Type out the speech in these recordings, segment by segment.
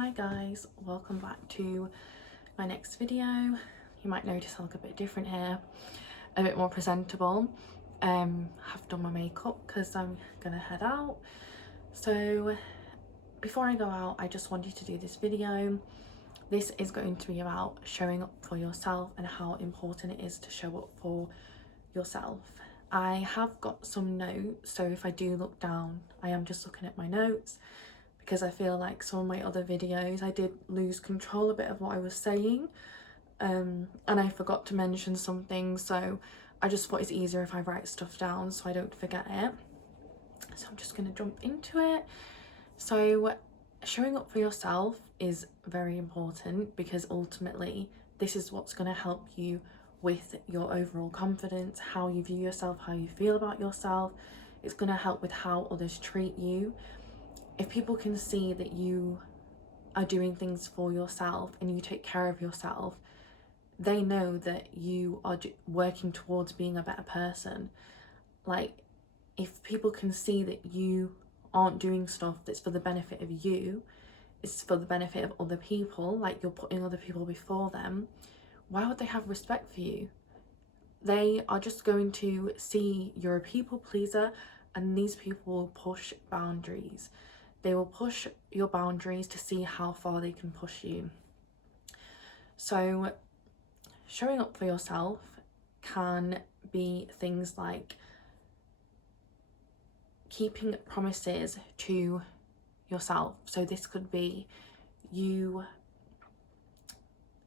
Hi guys, welcome back to my next video. You might notice I look a bit different here, a bit more presentable. Have done my makeup because I'm gonna head out. So before I go out, I just wanted to do this video. This is going to be about showing up for yourself and how important it is to show up for yourself. I have got some notes, so if I do look down, I am just looking at my notes, because I feel like some of my other videos I did lose control a bit of what I was saying, and I forgot to mention something, so I just thought it's easier if I write stuff down so I don't forget it. So I'm just going to jump into it. So showing up for yourself is very important, because ultimately this is what's going to help you with your overall confidence, how you view yourself, how you feel about yourself. It's going to help with how others treat you. If people can see that you are doing things for yourself and you take care of yourself, they know that you are working towards being a better person. Like, if people can see that you aren't doing stuff that's for the benefit of you, it's for the benefit of other people, like you're putting other people before them, why would they have respect for you? They are just going to see you're a people pleaser, and these people will push boundaries. They will push your boundaries to see how far they can push you. So showing up for yourself can be things like keeping promises to yourself. So this could be you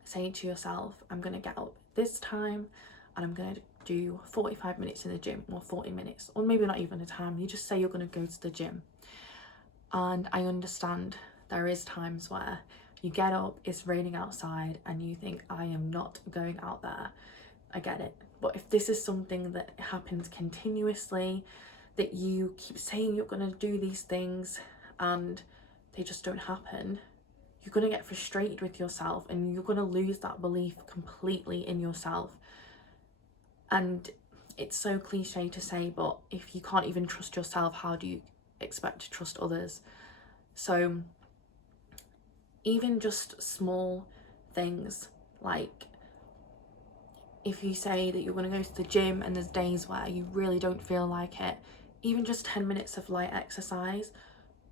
saying to yourself, I'm going to get up this time and I'm going to do 45 minutes in the gym, or 40 minutes, or maybe not even a time. You just say you're going to go to the gym. And I understand there is times where you get up, it's raining outside, and you think, I am not going out there. I get it. But if this is something that happens continuously, that you keep saying you're going to do these things and they just don't happen, you're going to get frustrated with yourself and you're going to lose that belief completely in yourself. And it's so cliche to say, but if you can't even trust yourself, how do you expect to trust others? So even just small things, like if you say that you're going to go to the gym and there's days where you really don't feel like it, even just 10 minutes of light exercise,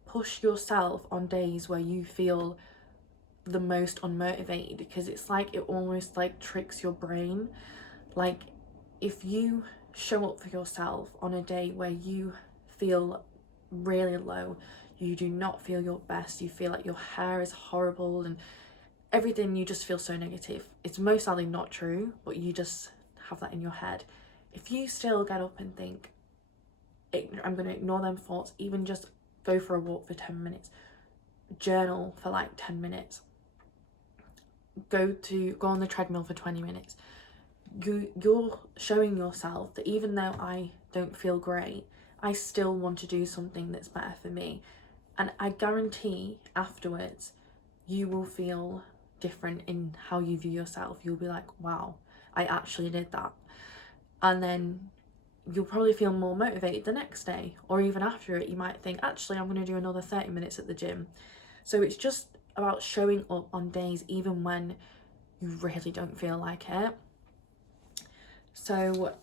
push yourself on days where you feel the most unmotivated, because it's like it almost like tricks your brain. Like, if you show up for yourself on a day where you feel really low, you do not feel your best, you feel like your hair is horrible and everything, you just feel so negative. It's most likely not true, but you just have that in your head. If you still get up and think, I'm going to ignore them thoughts, even just go for a walk for 10 minutes, journal for like 10 minutes, go on the treadmill for 20 minutes, you're showing yourself that even though I don't feel great, I still want to do something that's better for me. And I guarantee afterwards you will feel different in how you view yourself. You'll be like, wow, I actually did that. And then you'll probably feel more motivated the next day, or even after it, you might think, actually, I'm going to do another 30 minutes at the gym. So it's just about showing up on days even when you really don't feel like it. So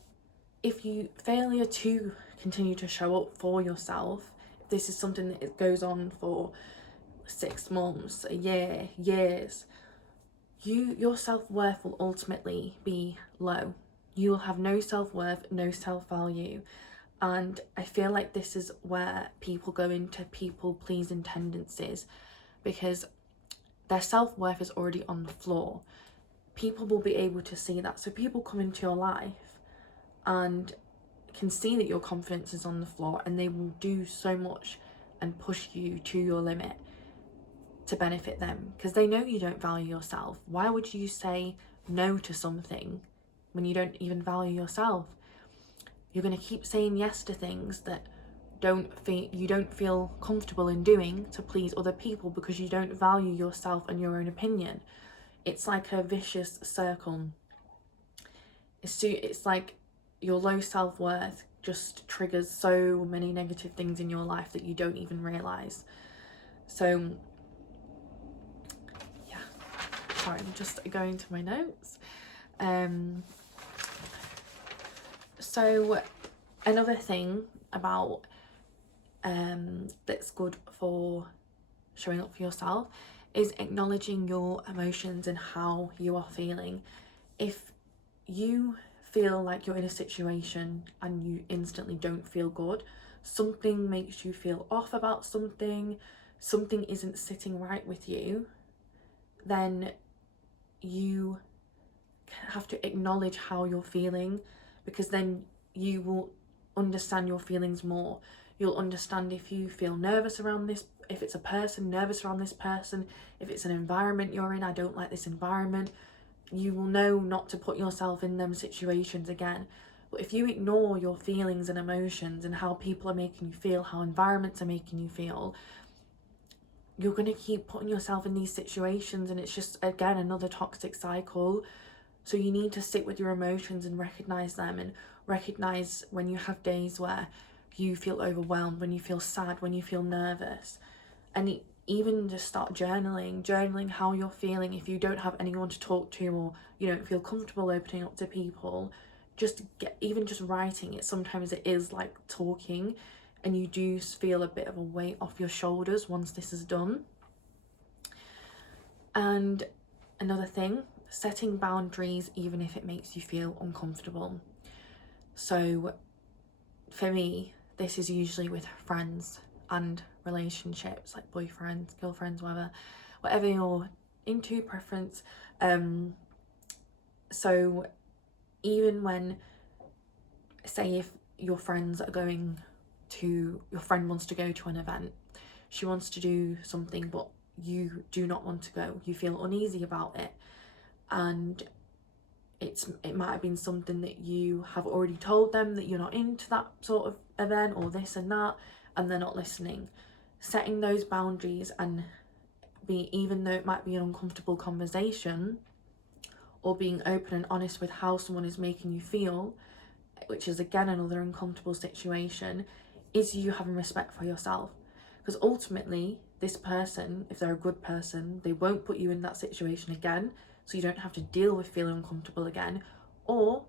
if you failure to continue to show up for yourself, if this is something that goes on for 6 months, a year, years, your self-worth will ultimately be low. You will have no self-worth, no self-value. And I feel like this is where people go into people-pleasing tendencies, because their self-worth is already on the floor. People will be able to see that. So people come into your life and can see that your confidence is on the floor, and they will do so much and push you to your limit to benefit them, because they know you don't value yourself. Why would you say no to something when you don't even value yourself? You're going to keep saying yes to things that you don't feel comfortable in doing to please other people, because you don't value yourself and your own opinion. It's like a vicious circle. It's like your low self-worth just triggers so many negative things in your life that you don't even realize. So sorry, I'm just going to my notes. So another thing about that's good for showing up for yourself is acknowledging your emotions and how you are feeling. If you feel like you're in a situation and you instantly don't feel good, something makes you feel off about something isn't sitting right with you, then you have to acknowledge how you're feeling, because then you will understand your feelings more. You'll understand if you feel nervous around this, if it's a person, nervous around this person, if it's an environment you're in, I don't like this environment. You will know not to put yourself in them situations again. But if you ignore your feelings and emotions and how people are making you feel, how environments are making you feel, you're going to keep putting yourself in these situations, and it's just, again, another toxic cycle. So you need to sit with your emotions and recognize them, and recognize when you have days where you feel overwhelmed, when you feel sad, when you feel nervous. And even just start journaling how you're feeling. If you don't have anyone to talk to, or you don't feel comfortable opening up to people, just writing it. Sometimes it is like talking, and you do feel a bit of a weight off your shoulders once this is done. And another thing, setting boundaries even if it makes you feel uncomfortable. So for me, this is usually with friends and relationships, like boyfriends, girlfriends, whatever you're into, preference. So even when, say, if your friends are going to, your friend wants to go to an event, she wants to do something but you do not want to go, you feel uneasy about it, and it might have been something that you have already told them that you're not into that sort of event or this and that, and they're not listening. Setting those boundaries, and even though it might be an uncomfortable conversation, or being open and honest with how someone is making you feel, which is again another uncomfortable situation, is you having respect for yourself. Because ultimately, this person, if they're a good person, they won't put you in that situation again, so you don't have to deal with feeling uncomfortable again. Or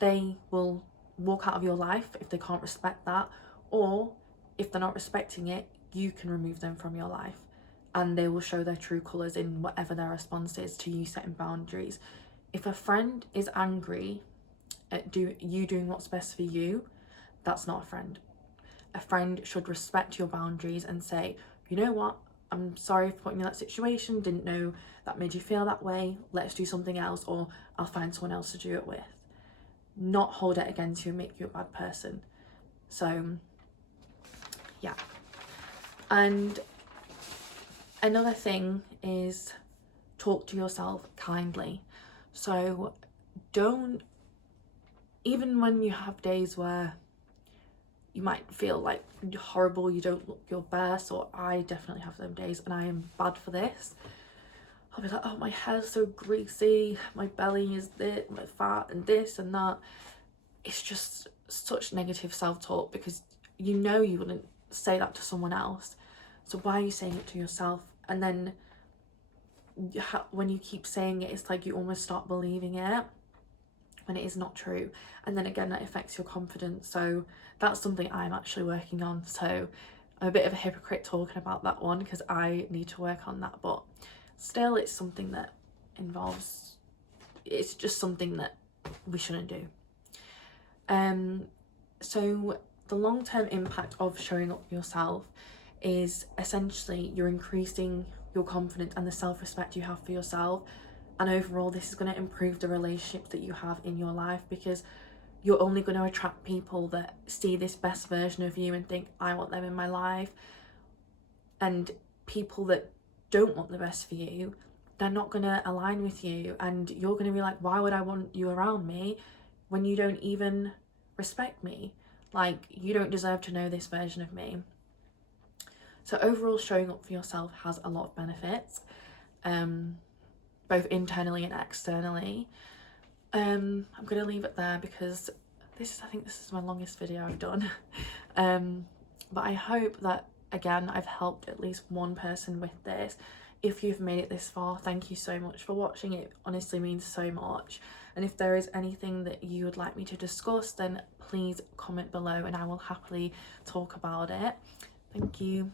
they will walk out of your life if they can't respect that, or if they're not respecting it, you can remove them from your life, and they will show their true colours in whatever their response is to you setting boundaries. If a friend is angry at you doing what's best for you, that's not a friend. A friend should respect your boundaries and say, you know what, I'm sorry for putting you in that situation, didn't know that made you feel that way, let's do something else, or I'll find someone else to do it with. Not hold it against you and make you a bad person. So yeah. And another thing is talk to yourself kindly. So don't, even when you have days where you might feel like you're horrible, you don't look your best, or I definitely have them days, and I am bad for this. I'll be like, oh, my hair's so greasy, my belly is this, my fat, and this and that. It's just such negative self-talk, because you know you wouldn't say that to someone else. So why are you saying it to yourself? And then when you keep saying it, it's like you almost start believing it when it is not true, and then again that affects your confidence. So that's something I'm actually working on. So I'm a bit of a hypocrite talking about that one, because I need to work on that, but still it's something that involves, it's just something that we shouldn't do. So the long-term impact of showing up for yourself is essentially you're increasing your confidence and the self-respect you have for yourself, and overall this is going to improve the relationships that you have in your life, because you're only going to attract people that see this best version of you and think, I want them in my life. And people that don't want the best for you, they're not going to align with you, and you're going to be like, why would I want you around me when you don't even respect me? Like, you don't deserve to know this version of me. So overall, showing up for yourself has a lot of benefits, both internally and externally. I'm going to leave it there, because I think this is my longest video I've done. But I hope that, again, I've helped at least one person with this. If you've made it this far, thank you so much for watching. It honestly means so much. And if there is anything that you would like me to discuss, then please comment below and I will happily talk about it. Thank you.